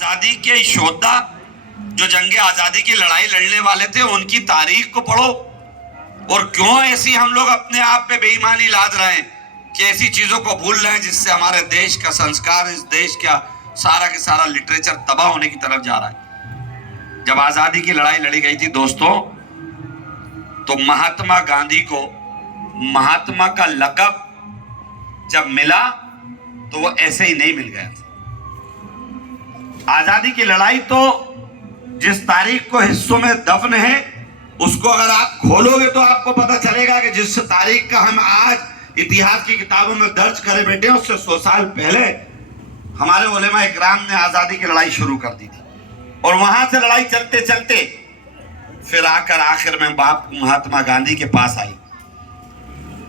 आजादी के योद्धा जो जंगे आजादी की लड़ाई लड़ने वाले थे उनकी तारीख को पढ़ो। और क्यों ऐसी हम लोग अपने आप पे बेईमानी लाद रहे हैं कि ऐसी चीजों को भूल रहे हैं जिससे हमारे देश का संस्कार, इस देश का सारा के सारा लिटरेचर तबाह होने की तरफ जा रहा है। जब आजादी की लड़ाई लड़ी गई थी दोस्तों, तो महात्मा गांधी को महात्मा का लक़ब जब मिला तो वो ऐसे ही नहीं मिल गया था। आजादी की लड़ाई तो जिस तारीख को हिस्सों में दफन है, उसको अगर आप खोलोगे तो आपको पता चलेगा कि जिस तारीख का हम आज इतिहास की किताबों में दर्ज करे बैठे हैं, उससे 100 साल पहले हमारे उलेमा इकराम ने आजादी की लड़ाई शुरू कर दी थी। और वहां से लड़ाई चलते चलते फिर आकर आखिर में बाप महात्मा गांधी के पास आई,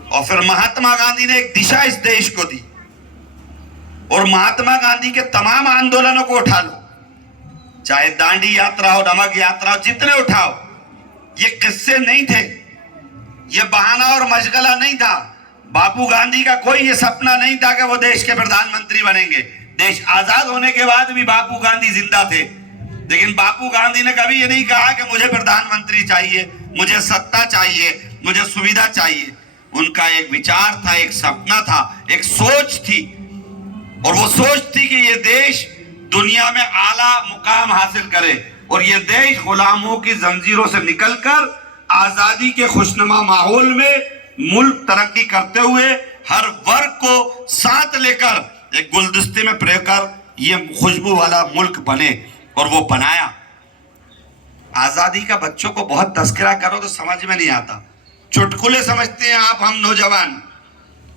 और फिर महात्मा गांधी ने एक दिशा इस देश को दी। और महात्मा गांधी के तमाम आंदोलनों को उठा लो, चाहे दांडी यात्रा हो, नमक यात्रा हो, जितने उठाओ, ये किस्से नहीं थे, ये बहाना और मशगला नहीं था। बापू गांधी का कोई ये सपना नहीं था कि वो देश के प्रधानमंत्री बनेंगे। देश आजाद होने के बाद भी बापू गांधी जिंदा थे, लेकिन बापू गांधी ने कभी ये नहीं कहा कि मुझे प्रधानमंत्री चाहिए, मुझे सत्ता चाहिए, मुझे सुविधा चाहिए। उनका एक विचार था, एक सपना था, एक सोच थी, और वो सोच थी कि ये देश दुनिया में आला मुकाम हासिल करे और ये देश गुलामों की जंजीरों से निकलकर आजादी के खुशनुमा माहौल में मुल्क तरक्की करते हुए हर वर्ग को साथ लेकर एक गुलदस्ते में प्रेकर ये खुशबू वाला मुल्क बने, और वो बनाया। आजादी का बच्चों को बहुत तस्करा करो तो समझ में नहीं आता, चुटकुले समझते हैं आप हम नौजवान।